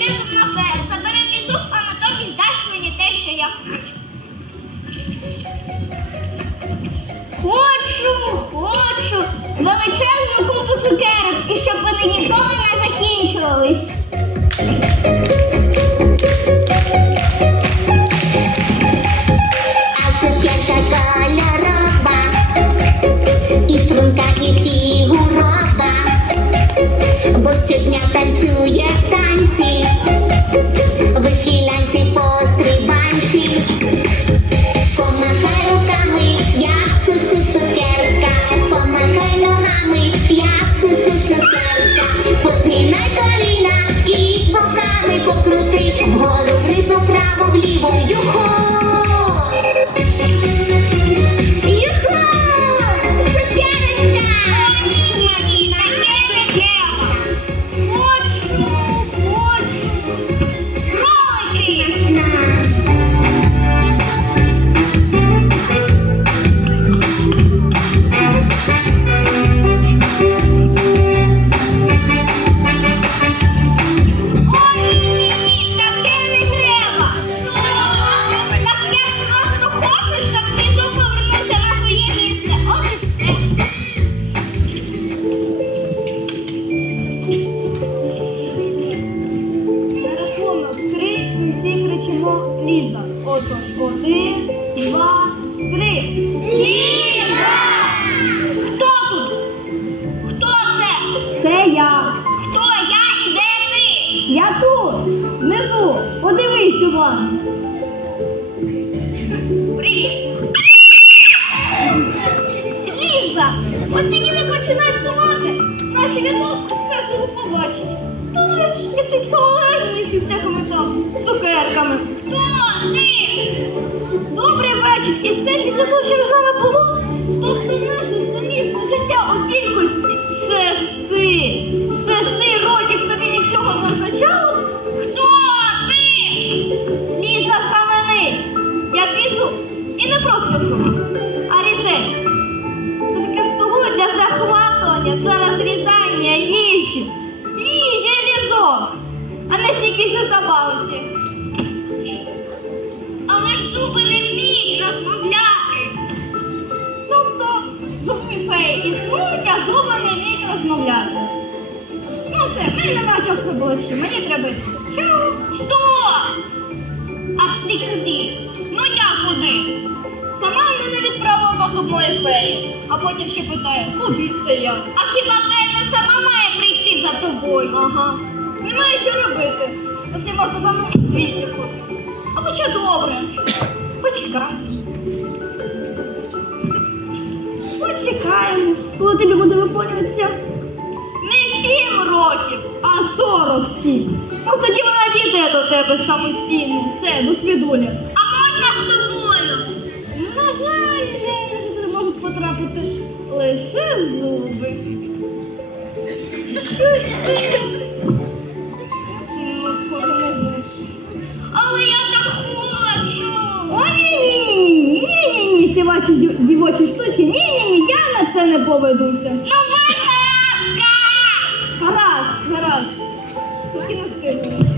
то прийде зубна. Забере мій зуб, а натомість дасть мені те, що я хочу. Хочу, хочу величезну купу цукерок і щоб вони ніколи не закінчувались. А цукерка кольорова, і струнка, і фігурова, бо щодня танцює Thank you. Це? Я. Хто я і де ти? Я тут, внизу. Подивись уважно. Привіт. Ліза! От тільки не починають сувати наші відносини з першого побачення. Думаєш, я ти цілого раніше всякими там цукерками. Захватування та розрізання їжі. Їжі лізок, а не стільки забавці. Але ж зуби не вміють розмовляти. Тобто зубні феї існують, а зуби не вміють розмовляти. Ну все, в мене немає часу болочки, мені треба. Чао! Стоп! Відправила феї, а потім ще питає, куди це я? А хіба фея не сама має прийти за тобою? Ага. Немає що робити. Усіма зубами у світі ходить. А хоча добре. Почекай. Почекаємо, коли тобі буде виповнюватися не сім років, а сорок сім. Ну тоді вона дійде до тебе самостійно. Все, до свідуля. А можна з тобою? На жаль, я що туди можуть лише зуби. Щось сильно схоже на зуби. Але я так хочу. Ой, ні, ні, ні, ні, ні, ні, ці ваші дів- дівочі штучки. Ні, ні, ні, я на це не поведуся. Ну, будь ласка! Гаразд, гаразд. Тільки не скину.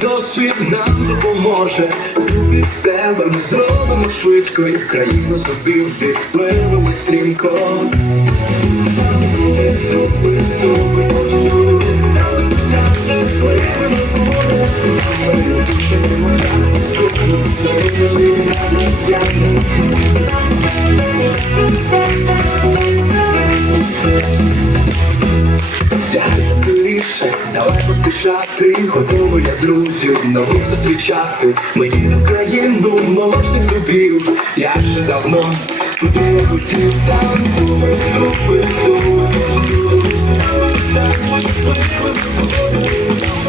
Досвід нам допоможе. Звуки з тебе ми зробимо швидко, і країну зубів впливемо стрімко. Зуби, зуби, зуби, поспішати, готовий я друзів нових зустрічати. Їдемо в країну молочних зубів, як же давно, туди я хотів там зуби, зуби, зуби, зуби, зуби, зуби, будемо.